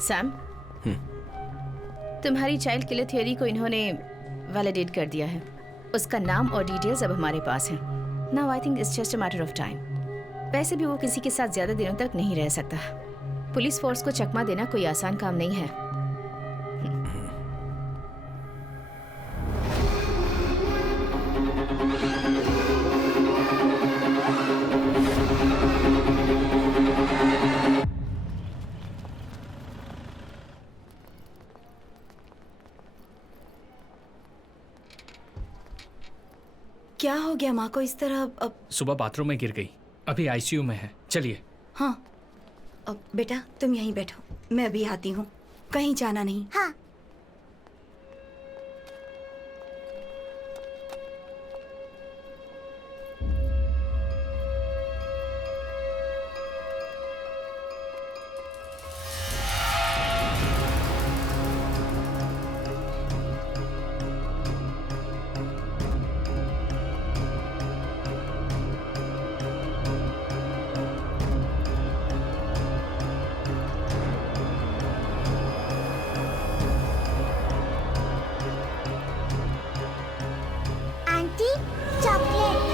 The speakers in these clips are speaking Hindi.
सैम, तुम्हारी चाइल्ड किलर थ्योरी को इन्होंने वैलिडेट कर दिया है। उसका नाम और डिटेल्स अब हमारे पास हैं। Now I think it's just a matter of time. वैसे भी वो किसी के साथ ज्यादा दिनों तक नहीं रह सकता। पुलिस फोर्स को चकमा देना कोई आसान काम नहीं है। क्या हो गया माँ को इस तरह? अब सुबह बाथरूम में गिर गई, अभी आईसीयू में है। चलिए। हाँ, अब बेटा तुम यहीं बैठो, मैं अभी आती हूँ, कहीं जाना नहीं। हाँ। Aunty, chocolate.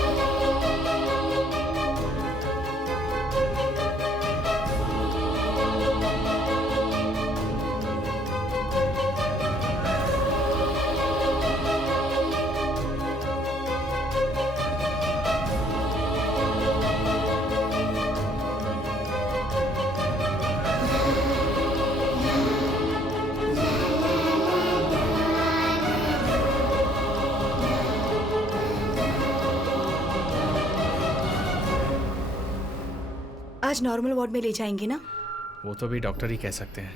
आज नॉर्मल वार्ड में ले जाएंगे ना? वो तो भी डॉक्टर ही कह सकते हैं।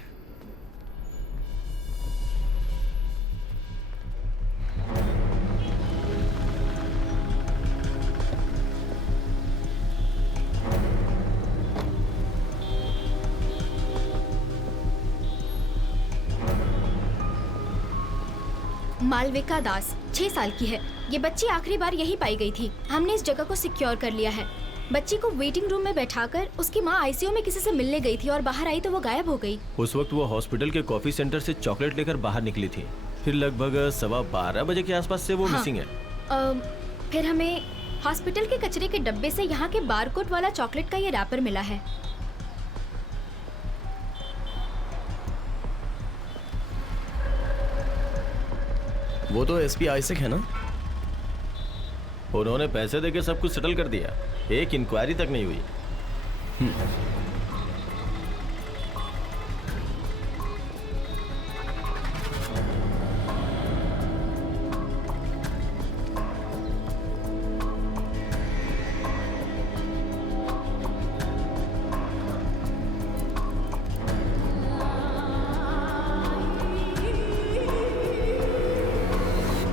मालविका दास 6 साल की है। ये बच्ची आखिरी बार यही पाई गई थी। हमने इस जगह को सिक्योर कर लिया है। बच्ची को वेटिंग रूम में बैठाकर उसकी माँ आईसीयू में किसी से मिलने गई थी और बाहर आई तो वो गायब हो गई। उस वक्त वो हॉस्पिटल के कॉफी सेंटर से चॉकलेट लेकर बाहर निकली थी। फिर लगभग 12:15 बजे के आसपास से वो मिसिंग है। फिर हमें हॉस्पिटल के कचरे के डब्बे से यहाँ के बारकोड वाला चॉकलेट का ये रैपर मिला है। वो तो एसपी आइजैक है ना? उन्होंने पैसे देके सब कुछ सेटल कर दिया, एक इंक्वायरी तक नहीं हुई।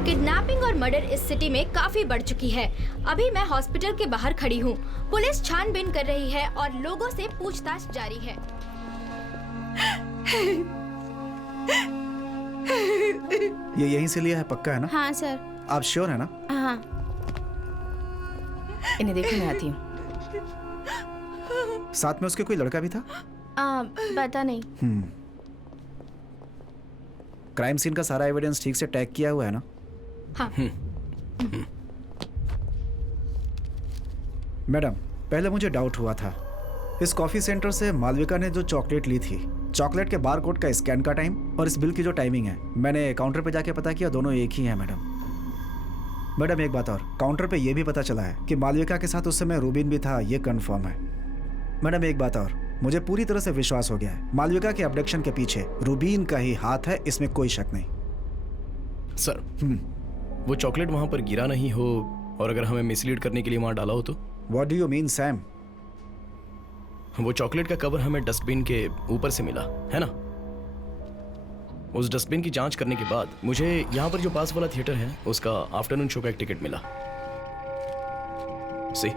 किडनैपिंग और मर्डर इस सिटी में काफी बढ़ चुकी है। अभी मैं हॉस्पिटल के बाहर खड़ी हूँ। पुलिस छानबीन कर रही है और लोगों से पूछताछ जारी है। ये यहीं से लिया है, पक्का है ना? हाँ सर। आप श्योर है ना? हाँ। इन्हें देखो, मैं आती हूँ। साथ में उसके कोई लड़का भी था? पता नहीं। क्राइम सीन का सारा एविडेंस ठीक से टैग किया हुआ है ना? हाँ। मैडम, पहले मुझे डाउट हुआ था। इस कॉफी सेंटर से मालविका ने जो चॉकलेट ली थी, चॉकलेट के बारकोड का स्कैन का टाइम और इस बिल की जो टाइमिंग है, मैंने काउंटर पे जाके पता किया, दोनों एक ही हैं मैडम। एक बात और, काउंटर पे ये भी पता चला है कि मालविका के साथ उस समय रूबिन भी था, ये कंफर्म है। मैडम एक बात और, मुझे पूरी तरह से विश्वास हो गया है, मालविका के अबडक्शन के पीछे रूबिन का ही हाथ है, इसमें कोई शक नहीं। सर, वो चॉकलेट वहां पर गिरा नहीं हो और अगर हमें मिसलीड करने के लिए वहां डाला हो तो? What do you mean, Sam? वो चॉकलेट का कवर हमें डस्टबिन के ऊपर से मिला है ना। उस डस्टबिन की जांच करने के बाद मुझे यहाँ पर जो पास वाला थिएटर है उसका आफ्टरनून शो का एक टिकट मिला। सी,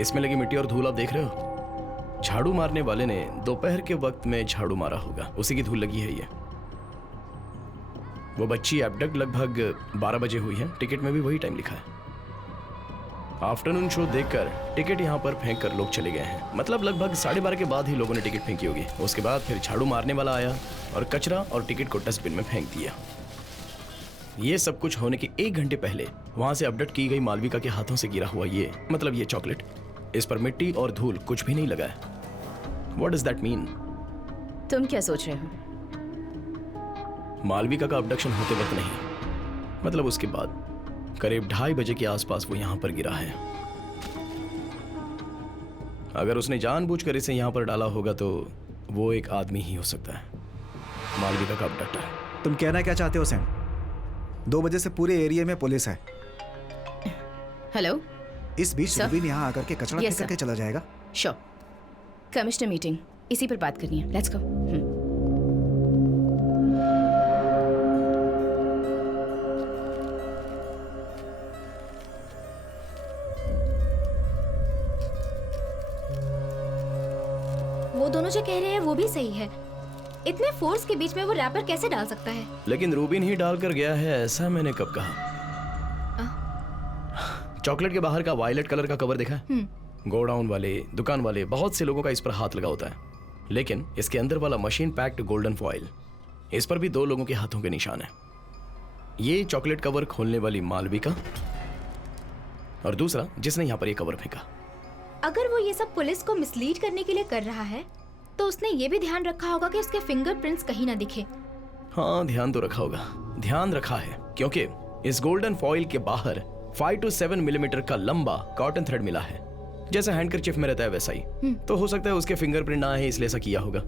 इसमें लगी मिट्टी और धूल आप देख रहे हो। झाड़ू मारने वाले ने दोपहर के वक्त में झाड़ू मारा होगा, उसी की धूल लगी है ये। वो बच्ची एब्डक्ट लगभग 12 बजे हुई है, टिकट में भी वही टाइम लिखा है। आफ्टरनून शो देखकर टिकट यहाँ पर फेंक कर लोग चले गए हैं। मतलब लगभग 12:30 के बाद ही लोगों ने टिकट फेंकी होगी। उसके बाद फिर झाड़ू मारने वाला आया और कचरा और टिकट को डस्टबिन में फेंक दिया। ये सब कुछ होने के 1 घंटे पहले वहां से अपडेट की गई मालविका के हाथों से गिरा हुआ ये मतलब ये चॉकलेट, इस पर मिट्टी और धूल कुछ भी नहीं लगा है। What does that mean? तुम क्या सोच रहे हो? मालविका का अबडक्शन होते वक्त नहीं, मतलब उसके बाद करीब 2:30 बजे के आसपास वो यहाँ पर गिरा है। अगर उसने जानबूझकर इसे यहाँ पर डाला होगा तो वो एक आदमी ही हो सकता है, मालविका का अबडक्टर। तुम कहना क्या चाहते हो सैम? 2 बजे से पूरे एरिया में पुलिस है। हेलो इस बीच Sir? रुबीन यहाँ आकर के कचरा Yes, फेंक करके sir. चला जाएगा। श्योर। कमिश्नर मीटिंग इसी पर बात करनी है। Let's go. वो दोनों जो कह रहे हैं वो भी सही है। इतने फोर्स के बीच में वो रैपर कैसे डाल सकता है? लेकिन रूबिन ही डालकर गया है ऐसा मैंने कब कहा? चॉकलेट के बाहर का वायलेट कलर का कवर देखा है? गोडाउन वाले, दुकान वाले, बहुत से लोगों का इस पर हाथ लगा होता है। लेकिन इसके अंदर वाला मशीन पैक्ड गोल्डन फॉइल, इस पर भी 2 लोगों के हाथों के निशान है। ये चॉकलेट कवर खोलने वाली मालविका और दूसरा जिसने यहाँ पर ये कवर फेंका। अगर वो ये सब पुलिस को मिसलीड करने के लिए कर रहा है तो उसने ये भी ध्यान रखा होगा कि उसके फिंगरप्रिंट्स कहीं ना दिखे। हाँ, ध्यान तो रखा होगा, ध्यान रखा है, क्योंकि इस गोल्डन फॉइल के बाहर 5 to 7 मिलीमीटर का लंबा कॉटन थ्रेड मिला है, जैसा हैंडकरचिफ में रहता है वैसा ही। तो हो सकता है उसके फिंगरप्रिंट ना है इसलिए ऐसा किया होगा।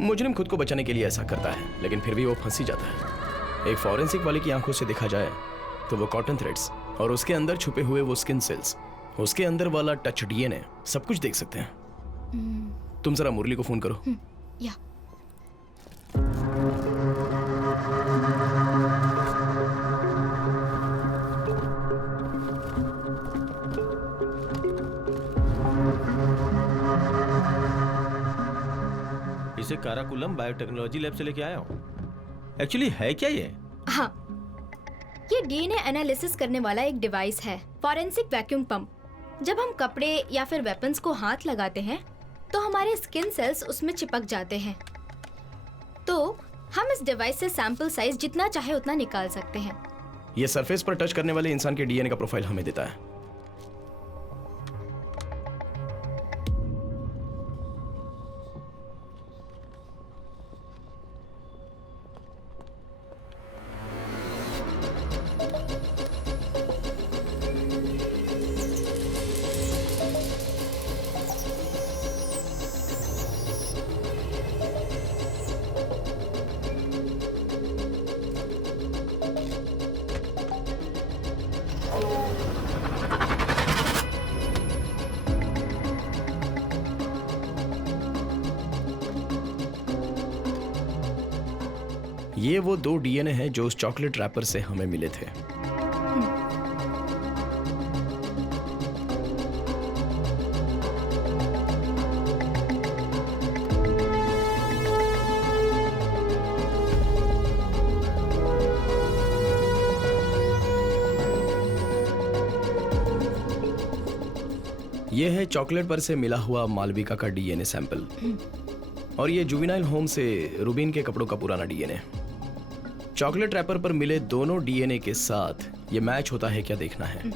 मुजरिम खुद को बचाने के लिए ऐसा करता है, लेकिन फिर भी वो फंस ही जाता है। एक फॉरेंसिक वाले की आंखों से देखा जाए तो वो कॉटन थ्रेड्स और उसके अंदर छुपे हुए वो स्किन सेल्स, उसके अंदर वाला टच डीएनए सब कुछ देख सकते हैं। तुम जरा मुरली को फोन करो। या इसे काराकुलम बायोटेक्नोलॉजी लैब से लेके आया हूँ। एक्चुअली है क्या ये? हाँ, ये डीएनए एनालिसिस करने वाला एक डिवाइस है, फॉरेंसिक वैक्यूम पंप। जब हम कपड़े या फिर वेपन्स को हाथ लगाते हैं तो हमारे स्किन सेल्स उसमें चिपक जाते हैं। तो हम इस डिवाइस से सैंपल साइज जितना चाहे उतना निकाल सकते हैं। ये सरफेस पर टच करने वाले इंसान के डीएनए का प्रोफाइल हमें देता है। ये वो 2 डीएनए हैं जो उस चॉकलेट रैपर से हमें मिले थे। ये है चॉकलेट पर से मिला हुआ मालविका का डीएनए सैंपल और ये जुवेनाइल होम से रूबिन के कपड़ों का पुराना डीएनए। चॉकलेट रैपर पर मिले दोनों डीएनए के साथ ये मैच होता है क्या देखना है।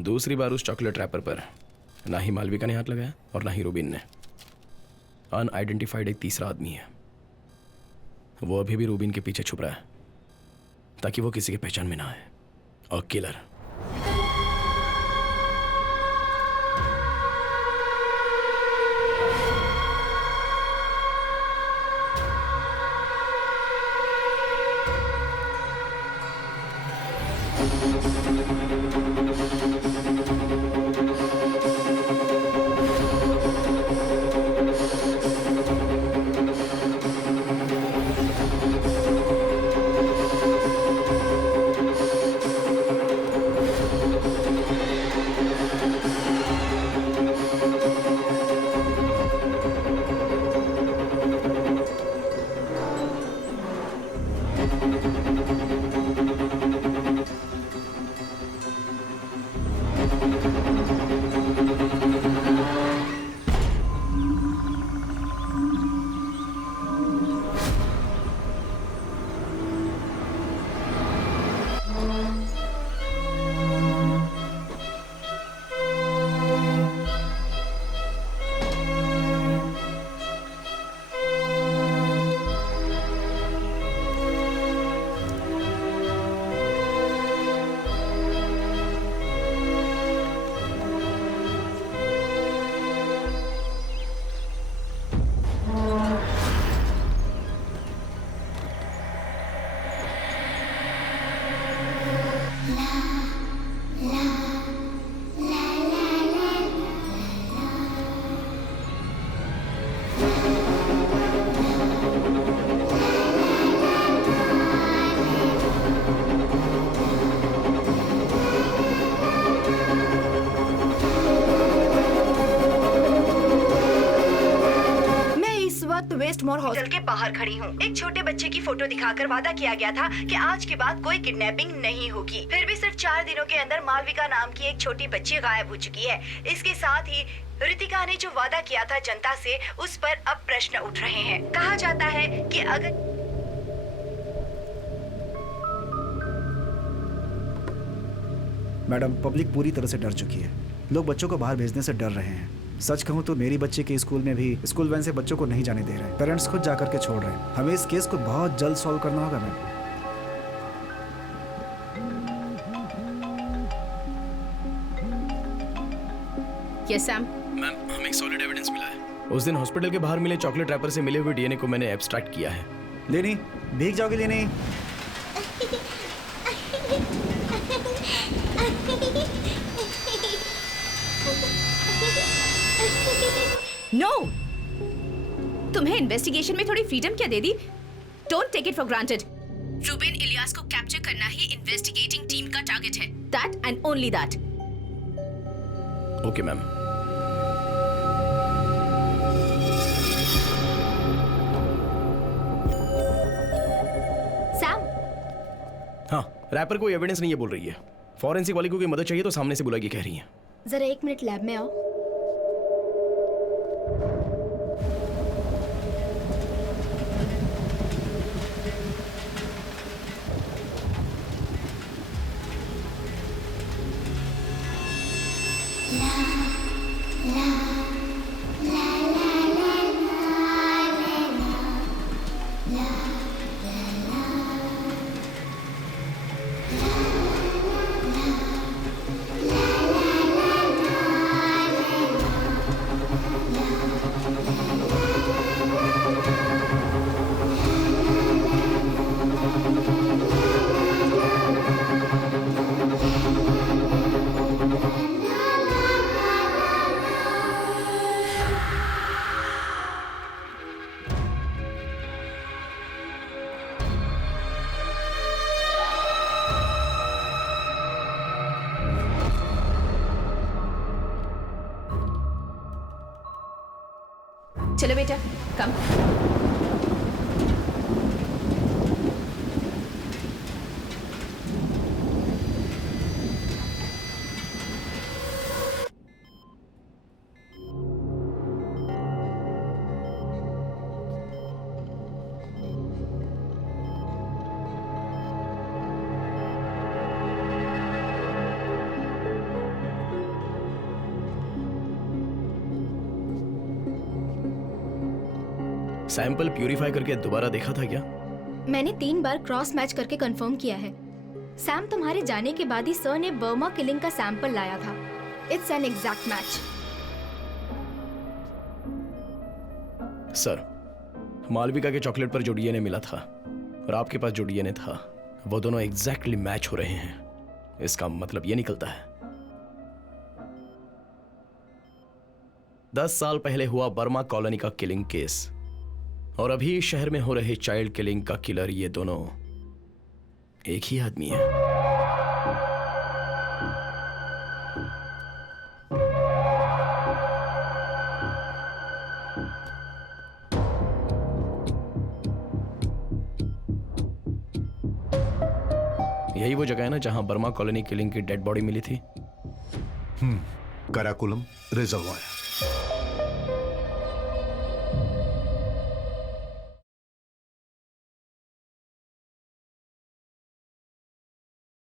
दूसरी बार उस चॉकलेट रैपर पर ना ही मालविका ने हाथ लगाया और ना ही रूबिन ने। अनआइडेंटिफाइड एक तीसरा आदमी है, वो अभी भी रूबिन के पीछे छुप रहा है ताकि वो किसी के पहचान में ना आए। और किलर वक्त वेस्ट मोर हॉस्टल के बाहर खड़ी हूँ। एक छोटे बच्चे की फोटो दिखाकर वादा किया गया था कि आज के बाद कोई किडनैपिंग नहीं होगी। फिर भी सिर्फ 4 दिनों के अंदर मालविका नाम की एक छोटी बच्ची गायब हो चुकी है। इसके साथ ही रितिका ने जो वादा किया था जनता से, उस पर अब प्रश्न उठ रहे हैं। कहा जाता है कि अगर मैडम, पब्लिक पूरी तरह से डर चुकी है। लोग बच्चों को बाहर भेजने से डर रहे हैं। सच कहूँ तो मेरी बच्चे के स्कूल में भी स्कूल वैन से बच्चों को नहीं जाने दे रहे। पेरेंट्स खुद जाकर के छोड़ रहे हैं। हमें इस केस को बहुत जल्द सॉल्व करना होगा मैम। Yes Sam. मैम, हमें एक सॉलिड एविडेंस मिला है। उस दिन हॉस्पिटल के बाहर मिले चॉकलेट रैपर से मिले हुए डीएनए को मैंने एब्स्ट्रैक्ट किया है। लेनी, भीग जाओगे लेनी? नो, तुम्हें इन्वेस्टिगेशन में थोड़ी फ्रीडम क्या दे दी? Don't take it for granted. Ruben Elias को कैप्चर करना ही इन्वेस्टिगेटिंग टीम का टारगेट है। That and only that. Okay ma'am. Sam, हाँ, रैपर कोई एविडेंस नहीं है बोल रही है। फॉरेंसिक वाली को कोई मदद चाहिए तो सामने से बुलाएगी कह रही है। जरा 1 मिनट लैब में आओ। चलो बेटा, कम। सैंपल प्यूरिफाई करके दोबारा देखा था क्या? मैंने 3 बार क्रॉस मैच करके कंफर्म किया है। सैम, तुम्हारे जाने के बाद ही सर ने बर्मा किलिंग का सैंपल लाया था। It's an exact match. Sir, Malvika के चॉकलेट पर जो डीएनए मिला था और आपके पास जो डीएनए था, वो दोनों एग्जैक्टली मैच हो रहे हैं। इसका मतलब ये निकलता है 10 साल पहले हुआ बर्मा कॉलोनी का किलिंग केस और अभी शहर में हो रहे चाइल्ड किलिंग का किलर, ये दोनों एक ही आदमी है। यही वो जगह है ना जहां बर्मा कॉलोनी किलिंग की डेड बॉडी मिली थी? कराकुलम रिजर्वायर।